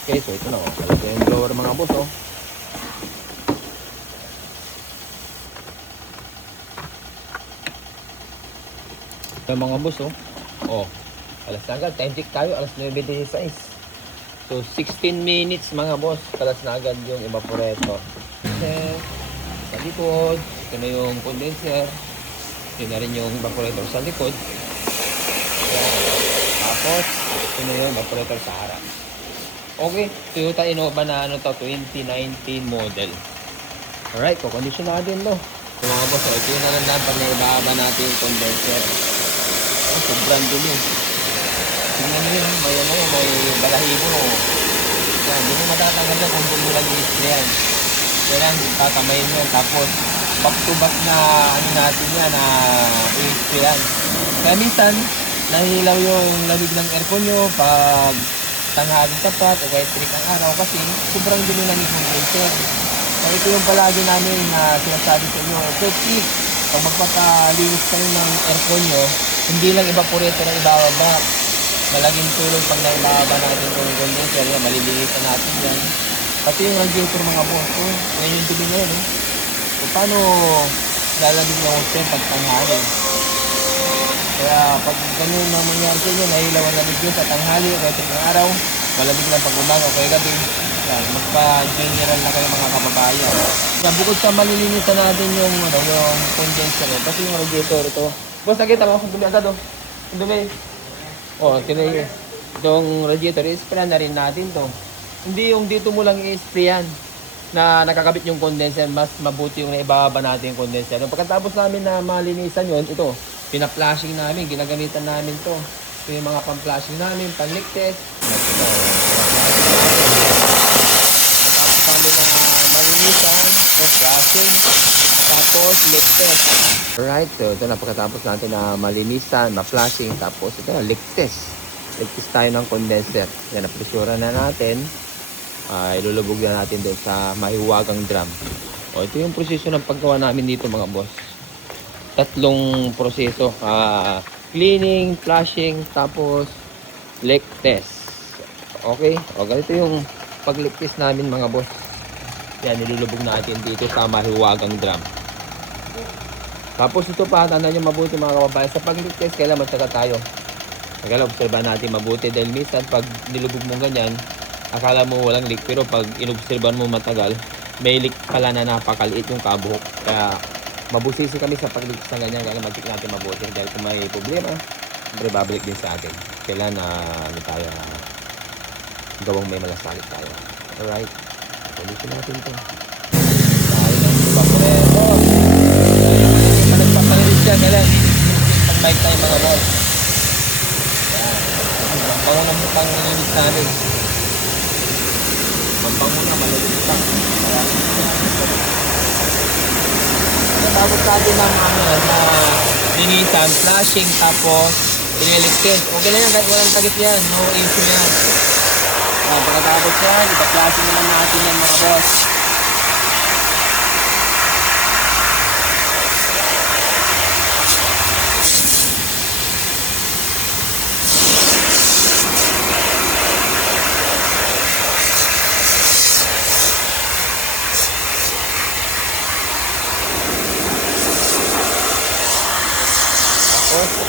Okay, so ito na oh. Ito yung blower mga boss oh. Ito mga boss oh. Oh. Alas na agad. Time check tayo. Alas 9:16. So 16 minutes mga boss. Alas na agad yung evaporator. Okay. Sa likod. Ito na yung condenser. Ito na rin yung evaporator sa likod. Tapos ito na yung evaporator sa harap. Okay, Toyota Innova na ano to, 2019 model. Alright, kukondisyon na din to. So mga boss, ito yung nalandan pag naibaba natin yung condenser. Oh, sobrang dumi. Tingnan nyo yun, may ano, may balahibo. Yan, hindi mo matatanggal yan kung doon mo lang i-sprayan. Kailan, tatamayin yun. Tapos, back to back na ano natin yan, na i-sprayan. Kaya minsan, nahihilaw yung lamig ng aircon nyo pag tanghaling tapat o kahit trick ang araw kasi sobrang dumi na ng condenser. So ito yung palagi namin na sinasabi sa inyo, effective pag magpapalinis kayo ng aircon nyo, hindi lang evaporator ang ibababa. Malaking tulong pag naibaba natin itong condenser, yan, malilinisan natin yan. Pati yung radiator mga boss, yan yung dumi na yan. So paano lalamig ng hostel pag tanghali? Kaya pag ganun na mangyari sa inyo, nahilaw ang lamig yun sa tanghali o kahit ng araw, malamig lang pag umaga o kaya gabi. Yan, magpa-general na kayo mga kababayan. Yan, bukod sa malilinisan natin yung, ano, yung condenser, kasi yung radiator ito. Boss, nakita mo, dumi agad oh. Dumi. Oh, tinay. Itong radiator, i-spray na rin natin to. Hindi yung dito mo lang i-sprayan na nakakabit yung condenser, mas mabuti yung naibaba natin yung condenser. Pagkatapos namin na malinisan yun, ito, pina-flashing namin, ginagamitan namin to. Ito yung mga pang-flashing namin, pang-leak test. Ito, matapos namin na malinisan, yung flashing, tapos leak test. Alright, so ito na pagkatapos natin na malinisan, ma-flashing, tapos ito na, leak test. Leak test tayo ng condenser. Yan, na-pressure na natin. Ilulubog na natin doon sa mahiwagang drum. O, ito yung proseso ng paggawa namin dito mga boss. Tatlong proseso. Cleaning, flushing, tapos leak test. Okay? O, ganito yung pag-leak test namin mga boss. Yan, nilulubog natin dito sa mahiwagang drum. Tapos ito pa, tandaan nyo mabuti mga kababayan. Sa pag-leak test, kailangan magtaka tayo. Kailangan obserbahan natin mabuti dahil minsan pag nilubog mo ganyan, akala mo walang leak, pero pag inobserbahan mo matagal, may leak pala na napakaliit yung kabuhok. Kaya mabusisi kami sa pag-leak na ganyan, kaya mag-check natin mabuti dahil kung may problema, siyempre babalik din sa atin. Kailan na ano tayo, gawang may malasalik tayo. Alright, ulitin natin ito. Tayo ng evaporator. Kaya nagpapalinis siya, kailan pag-mic tayo mga boss. Bango ng pang-linis natin. Magbango na, maliliit lang. Tapos natin ng linisan, flashing, tapos ililigtin. Okay na yan, kahit walang tagit yan. No issue yan. Pagkatapos yan, ipa-flashing naman natin yan mga boss.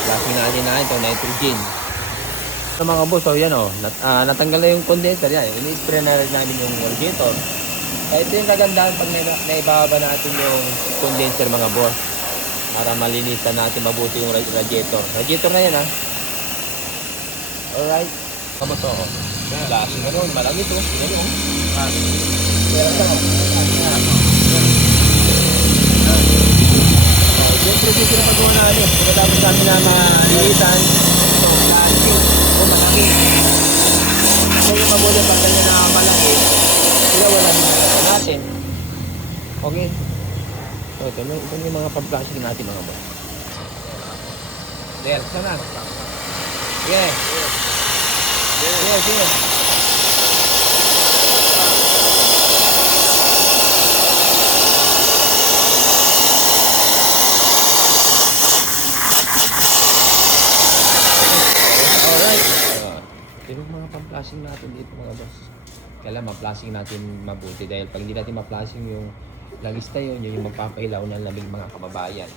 Flashing natin na ito, nitrogen. Sa mga boss, so yan natanggal na yung condenser yan. Ini-spray na rin namin yung radiator. Ito yung kagandahan pag naibaba natin yung condenser mga boss. Para malinisan natin mabuti yung radiator. Radiator na yan Alright. Tapos flashing ganun, malamit ganun. Yung producer na pag-gawa natin, pagkatapos namin na malinisan, flashing, malaki. So yung mabuti pag ganyan na malaki, sila wala din na natin. Okay? So ito yung mga pag-flashing natin mga boss. There, sana. Yes. Yes. Alright. Ito yung mga pang-flashing natin dito mga boss. Kailangan ma-flashing natin mabuti dahil pag hindi natin ma-flashing yung langista yun yung magpapahilaw ng lamig mga kababayan.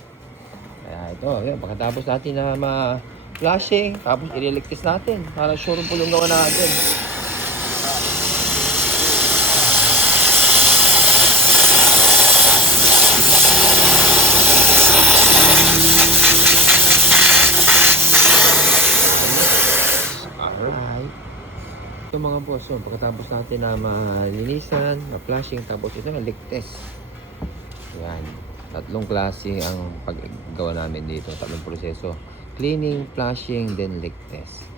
Kaya ito, yun, pagkatapos natin na ma-flashing, tapos i-relic test natin para sure po yung gawa natin. Alright. Ito mga boss, so, pagkatapos natin na malinisan, ma-flashing, tapos ito na leak test. Yan. Tatlong klase ang paggawa namin dito. Tatlong proseso. Cleaning, flashing, then leak test.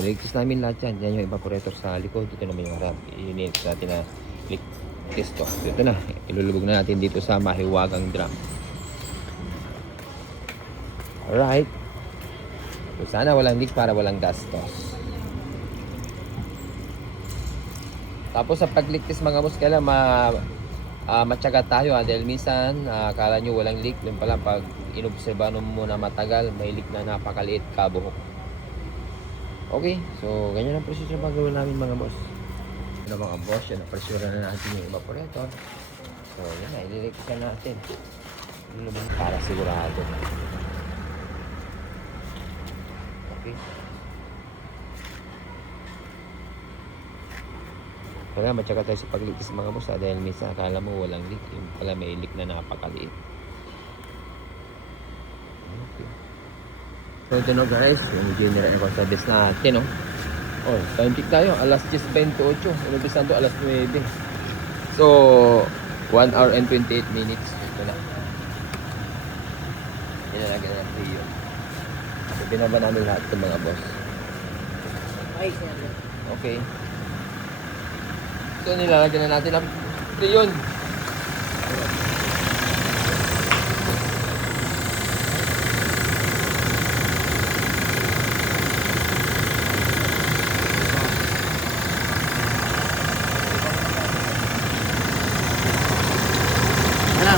Leak test namin lahat yan. Yan yung evaporator sa likod. Dito naman yung harap. I-leak natin na leak test to. Ito na. Ilulubog na natin dito sa mahiwagang drum. Alright. So, sana walang leak para walang gastos. Tapos sa pag-leak test mga boss, kailangan matyaga tayo dahil minsan akala nyo walang leak, yun pala pag inobserbahan mo na matagal may leak na napakaliit kabuhok. Okay, so ganyan ang proseso na gawin namin mga boss. Ano mga boss, yan, napresura na natin yung evaporator. So yan na, ililik ka natin para sigurado. Okay. Kaya matyaga tayo sa pagligtas mga boss dahil minsan akala mo walang leak, yung pala may leak na napakaliit. Okay. So ito na guys, yung general na service natin, no? Oh, time check tayo, alas 10:28, umpisan to alas 9. So 1 hour and 28 minutes. Ito na. Inalagyan na rin yun. So binaba namin lahat ng mga boss. Okay. So nilalagyan na natin ang priyon.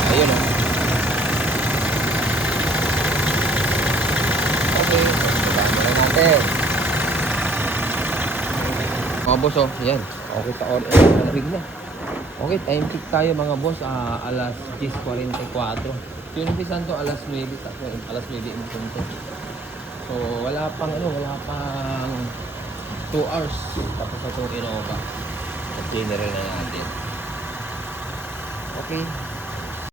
Ayun o. Okay. Baba na natin. Mga boss oh, yan. Okay, rig na. Okay, time check tayo mga boss. Alas 10:44. So yung umpisan to alas 9. Alas 9 yung punto. So wala pang 2 hours. Tapos na itong Innova. At general na natin. Okay.